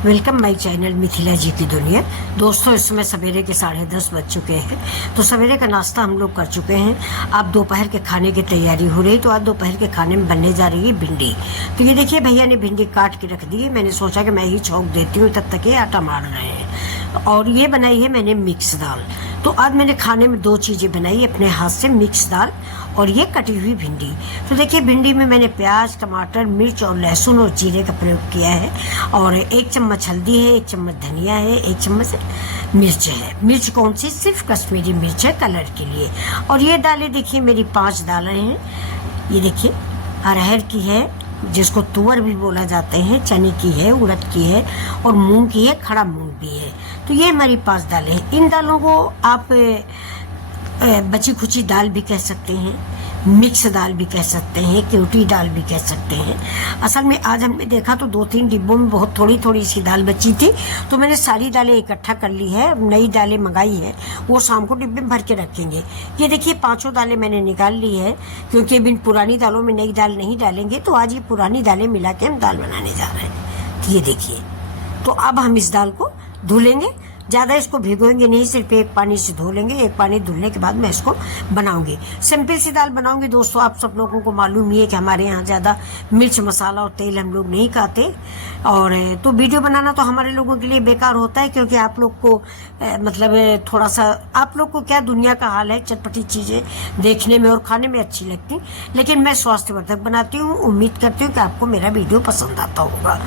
Welcome my channel Mithila जी की दुनिया। दोस्तों, इस समय सवेरे के 10:30 बज चुके हैं। तो सवेरे का नाश्ता हम लोग कर चुके हैं। अब दोपहर के खाने की तैयारी हो रही। तो आज दोपहर के खाने में बनने जा रही है भिंडी। तो ये देखिए, भैया ने भिंडी काट के रख दी है। मैंने सोचा कि मैं ही छौंक देती हूँ, तब तक ये आटा मार रहे हैं। और ये बनाई है मैंने मिक्स दाल। तो आज मैंने खाने में 2 चीज़ें बनाई अपने हाथ से, मिक्स दाल और ये कटी हुई भिंडी। तो देखिए, भिंडी में मैंने प्याज, टमाटर, मिर्च और लहसुन और जीरे का प्रयोग किया है। और 1 चम्मच हल्दी है, 1 चम्मच धनिया है, 1 चम्मच मिर्च है। मिर्च कौन सी? सिर्फ कश्मीरी मिर्च है, कलर के लिए। और ये दालें देखिए, मेरी 5 दालें हैं। ये देखिए, अरहर की है, जिसको तुअर भी बोला जाते हैं, चने की है, उड़द की है और मूंग की है, खड़ा मूंग भी है। तो ये हमारी 5 दालें हैं। इन दालों को आप बची खुची दाल भी कह सकते हैं, मिक्स दाल भी कह सकते हैं, क्यूटी दाल भी कह सकते हैं। असल में आज हमने देखा तो 2-3 डिब्बों में बहुत थोड़ी थोड़ी सी दाल बची थी। तो मैंने सारी दालें इकट्ठा कर ली है। नई दालें मंगाई है, वो शाम को डिब्बे में भर के रखेंगे। ये देखिए, 5 दालें मैंने निकाल ली है, क्योंकि इन पुरानी दालों में नई दाल नहीं डालेंगे। तो आज ये पुरानी दालें मिला के हम दाल बनाने जा रहे हैं। तो ये देखिए, तो अब हम इस दाल को धुलेंगे। ज़्यादा इसको भिगोएंगे नहीं, सिर्फ 1 पानी से धो लेंगे। 1 पानी धुलने के बाद मैं इसको बनाऊंगी। सिंपल सी दाल बनाऊंगी। दोस्तों, आप सब लोगों को मालूम ही है कि हमारे यहाँ ज़्यादा मिर्च मसाला और तेल हम लोग नहीं खाते। और तो वीडियो बनाना तो हमारे लोगों के लिए बेकार होता है, क्योंकि आप लोग को मतलब थोड़ा सा, आप लोग को क्या दुनिया का हाल है, चटपटी चीज़ें देखने में और खाने में अच्छी लगती। लेकिन मैं स्वास्थ्यवर्धक बनाती हूँ। उम्मीद करती हूँ कि आपको मेरा वीडियो पसंद आता होगा।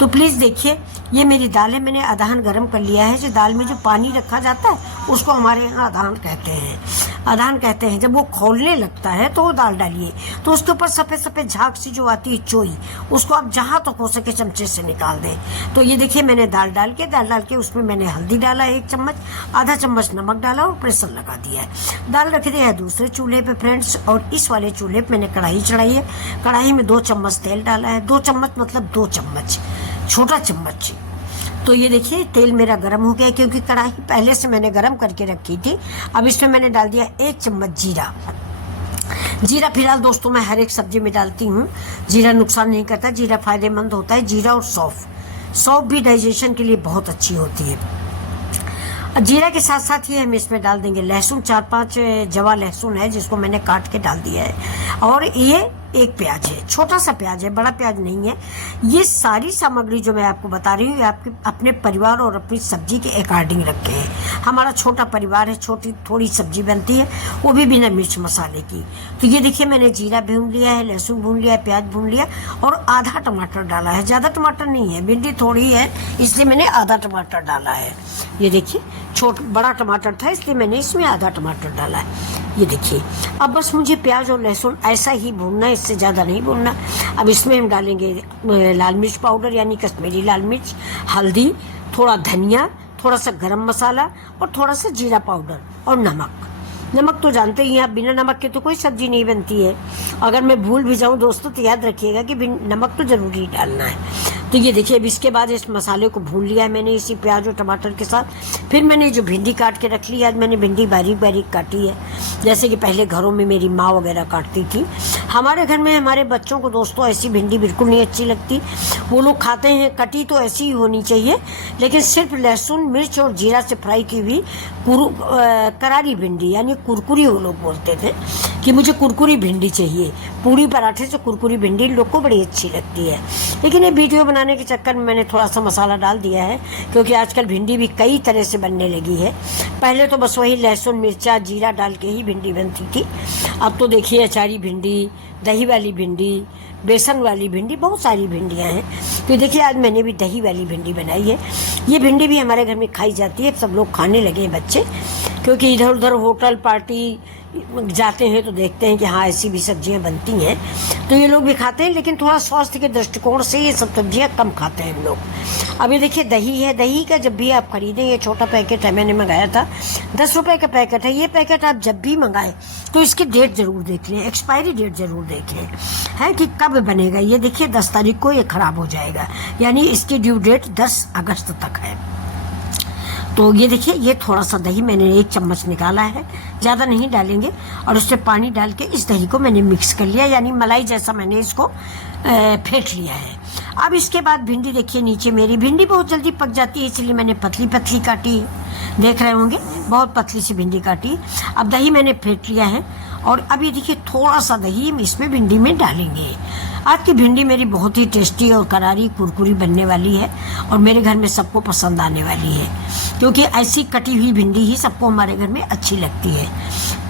तो प्लीज़ देखिए, ये मेरी दाल है। मैंने अदहन गर्म कर लिया है। जो दाल में जो पानी रखा जाता है उसको हमारे यहाँ अदहन कहते हैं। अदहन कहते हैं। जब वो खौलने लगता है तो वो दाल डालिए। तो उसके ऊपर सफ़ेद सफ़ेद झाग सी जो आती है, चोई, उसको आप जहाँ तक हो सके चमचे से निकाल दें। तो ये देखिए, मैंने दाल डाल के उसमें मैंने हल्दी डाला 1 चम्मच, आधा चम्मच नमक डाला और प्रेशर लगा दिया है। दाल रख दिया है दूसरे चूल्हे पे फ्रेंड्स। और इस वाले चूल्हे पे मैंने कढ़ाई चढ़ाई है। कढ़ाई में 2 चम्मच तेल डाला है। 2 चम्मच मतलब 2 चम्मच, छोटा चम्मच। तो ये देखिए, तेल मेरा गर्म हो गया, क्योंकि कढ़ाई पहले से मैंने गर्म करके रखी थी। अब इसमें मैंने डाल दिया 1 चम्मच जीरा। जीरा फिलहाल दोस्तों मैं हर एक सब्जी में डालती हूँ। जीरा नुकसान नहीं करता, जीरा फायदेमंद होता है। जीरा और सौंफ भी डाइजेशन के लिए बहुत अच्छी होती है। जीरा के साथ साथ ही हम इसमें डाल देंगे लहसुन। 4-5 जवा लहसुन है, जिसको मैंने काट के डाल दिया है। और ये 1 प्याज है, छोटा सा प्याज है, बड़ा प्याज नहीं है। ये सारी सामग्री जो मैं आपको बता रही हूँ, ये आपके अपने परिवार और अपनी सब्जी के अकॉर्डिंग रखे हैं। हमारा छोटा परिवार है, छोटी थोड़ी सब्जी बनती है, वो भी बिना मिर्च मसाले की। तो ये देखिए, मैंने जीरा भून लिया है, लहसुन भून लिया है, प्याज भून लिया और आधा टमाटर डाला है। ज़्यादा टमाटर नहीं है, भिंडी थोड़ी है, इसलिए मैंने आधा टमाटर डाला है। ये देखिए, बड़ा टमाटर था, इसलिए मैंने इसमें आधा टमाटर डाला है। ये देखिए, अब बस मुझे प्याज और लहसुन ऐसा ही भूनना है, इससे ज़्यादा नहीं भूनना। अब इसमें हम डालेंगे लाल मिर्च पाउडर, यानी कश्मीरी लाल मिर्च, हल्दी, थोड़ा धनिया, थोड़ा सा गरम मसाला और थोड़ा सा जीरा पाउडर और नमक। नमक तो जानते ही हैं आप, बिना नमक के तो कोई सब्जी नहीं बनती है। अगर मैं भूल भी जाऊं दोस्तों, तो याद रखिएगा कि नमक तो ज़रूरी डालना है। तो ये देखिए, अब इसके बाद इस मसाले को भून लिया है मैंने इसी प्याज और टमाटर के साथ। फिर मैंने जो भिंडी काट के रख ली है, आज मैंने भिंडी बारीक बारीक काटी है, जैसे कि पहले घरों में मेरी माँ वगैरह काटती थी। हमारे घर में हमारे बच्चों को दोस्तों ऐसी भिंडी बिल्कुल नहीं अच्छी लगती। वो लोग खाते हैं कटी तो ऐसी ही होनी चाहिए, लेकिन सिर्फ लहसुन, मिर्च और जीरा से फ्राई की हुई करारी भिंडी, यानी कुरकुरी। वो लोग बोलते थे कि मुझे कुरकुरी भिंडी चाहिए। पूरी पराठे से कुरकुरी भिंडी लोग को बड़ी अच्छी लगती है। लेकिन ये वीडियो बनाने के चक्कर में मैंने थोड़ा सा मसाला डाल दिया है, क्योंकि आजकल भिंडी भी कई तरह से बनने लगी है। पहले तो बस वही लहसुन, मिर्चा, जीरा डाल के ही भिंडी बनती थी। अब तो देखिए, अचारी भिंडी, दही वाली भिंडी, बेसन वाली भिंडी, बहुत सारी भिंडियाँ हैं। तो देखिए, आज मैंने भी दही वाली भिंडी बनाई है। ये भिंडी भी हमारे घर में खाई जाती है, सब लोग खाने लगे हैं बच्चे, क्योंकि इधर उधर होटल पार्टी जाते हैं तो देखते हैं कि हाँ, ऐसी भी सब्जियां बनती हैं, तो ये लोग भी खाते हैं। लेकिन थोड़ा स्वास्थ्य के दृष्टिकोण से ये सब सब्जियां कम खाते हैं हम लोग। अब ये देखिए, दही है। दही का जब भी आप खरीदें, ये छोटा पैकेट है, मैंने मंगाया था, 10 रुपये का पैकेट है। ये पैकेट आप जब भी मंगाएं तो इसकी डेट ज़रूर देख लें, एक्सपायरी डेट ज़रूर देख लें, है कि कब बनेगा। ये देखिए, 10 तारीख को ये ख़राब हो जाएगा, यानी इसकी ड्यू डेट 10 अगस्त तक है। तो ये देखिए, ये थोड़ा सा दही मैंने 1 चम्मच निकाला है, ज़्यादा नहीं डालेंगे। और उससे पानी डाल के इस दही को मैंने मिक्स कर लिया, यानी मलाई जैसा मैंने इसको फेंट लिया है। अब इसके बाद भिंडी देखिए, नीचे मेरी भिंडी बहुत जल्दी पक जाती है, इसलिए मैंने पतली पतली काटी है, देख रहे होंगे बहुत पतली सी भिंडी काटी। अब दही मैंने फेंट लिया है और अब ये देखिए थोड़ा सा दही हम इसमें भिंडी में डालेंगे। आज की भिंडी मेरी बहुत ही टेस्टी और करारी कुरकुरी बनने वाली है और मेरे घर में सबको पसंद आने वाली है, क्योंकि ऐसी कटी हुई भिंडी ही सबको हमारे घर में अच्छी लगती है।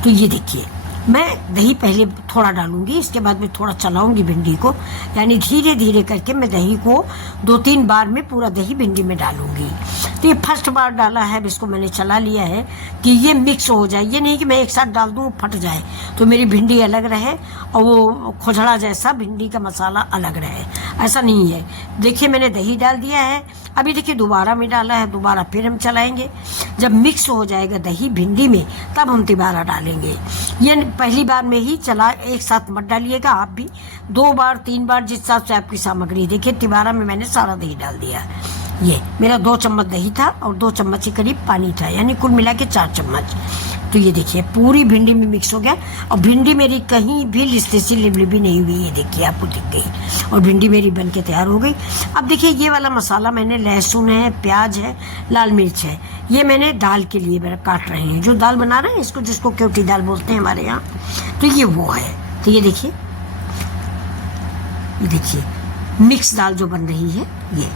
तो ये देखिए, मैं दही पहले थोड़ा डालूंगी, इसके बाद में थोड़ा चलाऊंगी भिंडी को, यानी धीरे धीरे करके मैं दही को 2-3 बार में पूरा दही भिंडी में डालूंगी। तो ये फर्स्ट बार डाला है, अब इसको मैंने चला लिया है कि ये मिक्स हो जाए। ये नहीं कि मैं एक साथ डाल दूँ फट जाए, तो मेरी भिंडी अलग रहे और वो खोजड़ा जैसा भिंडी का मसाला अलग रहे, ऐसा नहीं है। देखिए मैंने दही डाल दिया है, अभी देखिए दोबारा में डाला है, दोबारा फिर हम चलाएंगे। जब मिक्स हो जाएगा दही भिंडी में तब हम दोबारा डालेंगे। ये पहली बार में ही चला, एक साथ मत डालिएगा, आप भी 2 बार 3 बार जिस हिसाब से आपकी सामग्री। देखिए तिबारा में मैंने सारा दही डाल दिया। ये मेरा 2 चम्मच दही था और 2 चम्मच के करीब पानी था, यानी कुल मिला के 4 चम्मच। तो ये देखिए पूरी भिंडी में मिक्स हो गया और भिंडी मेरी कहीं भी लिस्टेसी लिबलिबी नहीं हुई, ये देखिए आपको दिख गई और भिंडी मेरी बन के तैयार हो गई। अब देखिए ये वाला मसाला मैंने, लहसुन है, प्याज है, लाल मिर्च है, ये मैंने दाल के लिए काट रहे हैं। जो दाल बना रहे हैं इसको, जिसको केवटी दाल बोलते हैं हमारे यहाँ, तो ये वो है। तो ये देखिए मिक्स दाल जो बन रही है, ये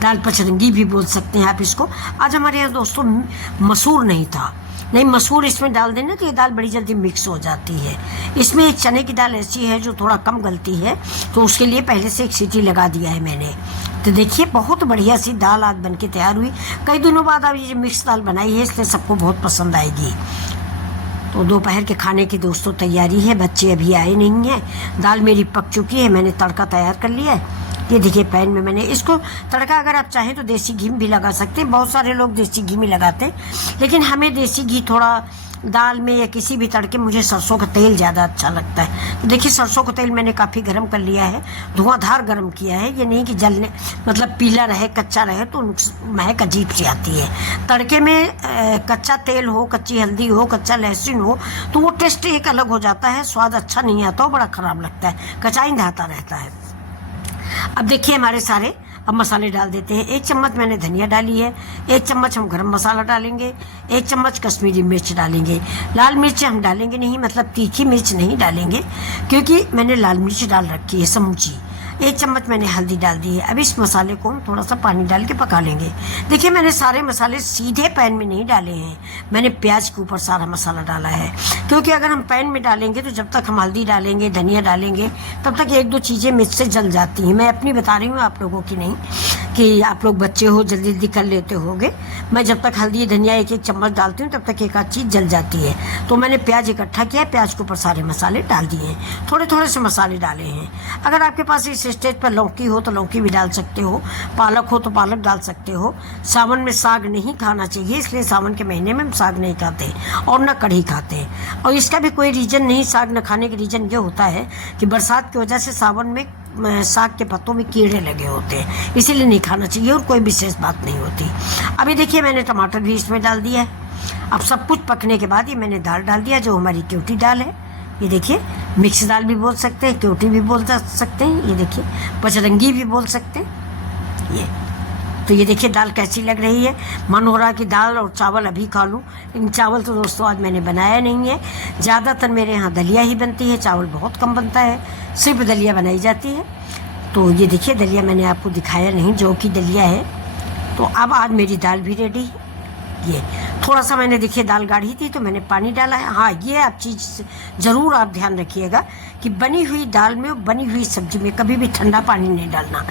दाल पचरंगी भी बोल सकते हैं आप इसको। आज हमारे यहाँ दोस्तों मसूर नहीं था, नहीं मसूर इसमें डाल देना तो ये दाल बड़ी जल्दी मिक्स हो जाती है। इसमें एक चने की दाल ऐसी है जो थोड़ा कम गलती है, तो उसके लिए पहले से एक सीटी लगा दिया है मैंने। तो देखिए बहुत बढ़िया सी दाल आज बन के तैयार हुई। कई दिनों बाद अब ये मिक्स दाल बनाई है, इसलिए सबको बहुत पसंद आएगी। तो दोपहर के खाने की दोस्तों तैयारी है, बच्चे अभी आए नहीं हैं, दाल मेरी पक चुकी है, मैंने तड़का तैयार कर लिया है। ये देखिए पैन में मैंने इसको तड़का, अगर आप चाहें तो देसी घी भी लगा सकते हैं, बहुत सारे लोग देसी घी में लगाते हैं, लेकिन हमें देसी घी थोड़ा दाल में या किसी भी तड़के, मुझे सरसों का तेल ज़्यादा अच्छा लगता है। तो देखिए सरसों का तेल मैंने काफ़ी गर्म कर लिया है, धुआंधार गर्म किया है, ये नहीं कि जलने मतलब पीला रहे कच्चा रहे तो महक अजीब सी आती है। तड़के में कच्चा तेल हो, कच्ची हल्दी हो, कच्चा लहसुन हो तो वो टेस्ट एक अलग हो जाता है, स्वाद अच्छा नहीं आता, वो बड़ा ख़राब लगता है, कचाई धाता रहता है। अब देखिए हमारे सारे अब मसाले डाल देते हैं। 1 चम्मच मैंने धनिया डाली है, 1 चम्मच हम गरम मसाला डालेंगे, 1 चम्मच कश्मीरी मिर्च डालेंगे। लाल मिर्च हम डालेंगे नहीं, मतलब तीखी मिर्च नहीं डालेंगे, क्योंकि मैंने लाल मिर्च डाल रखी है समूची। 1 चम्मच मैंने हल्दी डाल दी है। अब इस मसाले को हम थोड़ा सा पानी डाल के पका लेंगे। देखिए मैंने सारे मसाले सीधे पैन में नहीं डाले हैं, मैंने प्याज के ऊपर सारा मसाला डाला है, क्योंकि अगर हम पैन में डालेंगे तो जब तक हम हल्दी डालेंगे, धनिया डालेंगे, तब तक 1-2 चीज़ें मिर्च से जल जाती हैं। मैं अपनी बता रही हूँ, आप लोगों की नहीं, कि आप लोग बच्चे हो जल्दी जल्दी कर लेते होगे। मैं जब तक हल्दी धनिया 1-1 चम्मच डालती हूँ तब तक एक आध चीज़ जल जाती है। तो मैंने प्याज इकट्ठा किया, प्याज के ऊपर सारे मसाले डाल दिए हैं, थोड़े थोड़े से मसाले डाले हैं। अगर आपके पास इस स्टेज पर लौकी हो तो लौकी भी डाल सकते हो, पालक हो तो पालक डाल सकते हो। सावन में साग नहीं खाना चाहिए, इसलिए सावन के महीने में हम साग नहीं खाते और न कढ़ी खाते। और इसका भी कोई रीज़न नहीं, साग न खाने का रीज़न ये होता है कि बरसात की वजह से सावन में साग के पत्तों में कीड़े लगे होते हैं, इसीलिए नहीं खाना चाहिए, और कोई विशेष बात नहीं होती। अभी देखिए मैंने टमाटर भी इसमें डाल दिया है। अब सब कुछ पकने के बाद ये मैंने दाल डाल दिया, जो हमारी केवटी दाल है। ये देखिए मिक्स दाल भी बोल सकते हैं, केवटी भी बोल सकते हैं, ये देखिए पचरंगी भी बोल सकते हैं। ये तो ये देखिए दाल कैसी लग रही है। मन हो रहा कि दाल और चावल अभी खा लूँ, लेकिन चावल तो दोस्तों आज मैंने बनाया नहीं है। ज़्यादातर मेरे यहाँ दलिया ही बनती है, चावल बहुत कम बनता है, सिर्फ दलिया बनाई जाती है। तो ये देखिए दलिया मैंने आपको दिखाया नहीं, जो कि दलिया है। तो अब आज मेरी दाल भी रेडी है। ये थोड़ा सा मैंने देखिए दाल गाढ़ी थी तो मैंने पानी डाला है। हाँ, ये आप चीज़ ज़रूर आप ध्यान रखिएगा कि बनी हुई दाल में, बनी हुई सब्जी में कभी भी ठंडा पानी नहीं डालना।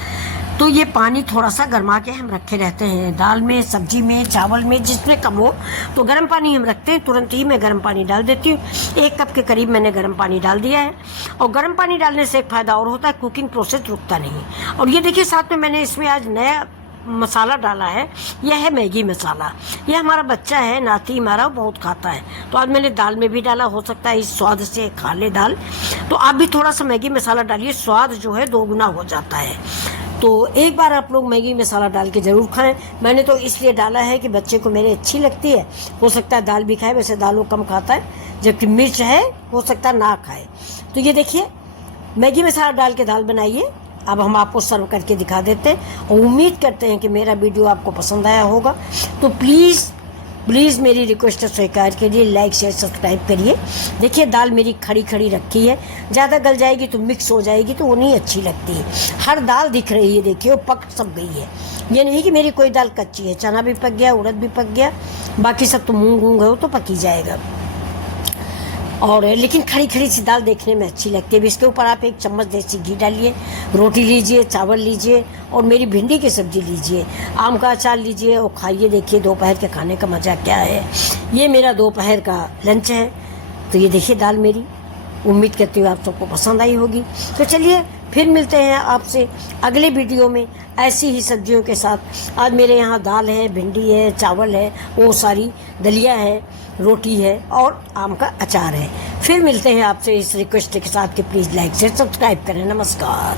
तो ये पानी थोड़ा सा गर्मा के हम रखे रहते हैं, दाल में, सब्जी में, चावल में, जिसमें कम हो तो गर्म पानी हम रखते हैं। तुरंत ही मैं गर्म पानी डाल देती हूँ। 1 कप के करीब मैंने गर्म पानी डाल दिया है। और गर्म पानी डालने से एक फ़ायदा और होता है, कुकिंग प्रोसेस रुकता नहीं। और ये देखिए साथ में मैंने इसमें आज नया मसाला डाला है, यह है मैगी मसाला। यह हमारा बच्चा है, नाती हमारा, बहुत खाता है, तो आज मैंने दाल में भी डाला। हो सकता है इस स्वाद से खा ले दाल, तो आप भी थोड़ा सा मैगी मसाला डालिए, स्वाद जो है 2 गुना हो जाता है। तो एक बार आप लोग मैगी मसाला डाल के ज़रूर खाएं। मैंने तो इसलिए डाला है कि बच्चे को मेरे अच्छी लगती है, हो सकता है दाल भी खाए, वैसे दाल वो कम खाता है, जबकि मिर्च है, हो सकता ना खाए। तो ये देखिए, मैगी मसाला डाल के दाल बनाइए। अब हम आपको सर्व करके दिखा देते हैं और उम्मीद करते हैं कि मेरा वीडियो आपको पसंद आया होगा। तो प्लीज़ मेरी रिक्वेस्ट स्वीकार करिए, लाइक शेयर सब्सक्राइब करिए। देखिए दाल मेरी खड़ी खड़ी रखी है, ज़्यादा गल जाएगी तो मिक्स हो जाएगी तो वो नहीं अच्छी लगती है। हर दाल दिख रही है, देखिए वो पक सब गई है। ये नहीं कि मेरी कोई दाल कच्ची है, चना भी पक गया, उड़द भी पक गया, बाकी सब तो मूंग वूंग है वो तो पक ही जाएगा। और लेकिन खड़ी खड़ी सी दाल देखने में अच्छी लगती है। इसके ऊपर आप 1 चम्मच देसी घी डालिए, रोटी लीजिए, चावल लीजिए और मेरी भिंडी की सब्जी लीजिए, आम का अचार लीजिए और खाइए। देखिए दोपहर के खाने का मज़ा क्या है। ये मेरा दोपहर का लंच है। तो ये देखिए दाल मेरी, उम्मीद करती हूँ आप सबको पसंद आई होगी। तो चलिए फिर मिलते हैं आपसे अगले वीडियो में ऐसी ही सब्जियों के साथ। आज मेरे यहाँ दाल है, भिंडी है, चावल है, वो सारी दलिया है, रोटी है और आम का अचार है। फिर मिलते हैं आपसे इस रिक्वेस्ट के साथ कि प्लीज़ लाइक शेयर सब्सक्राइब करें। नमस्कार।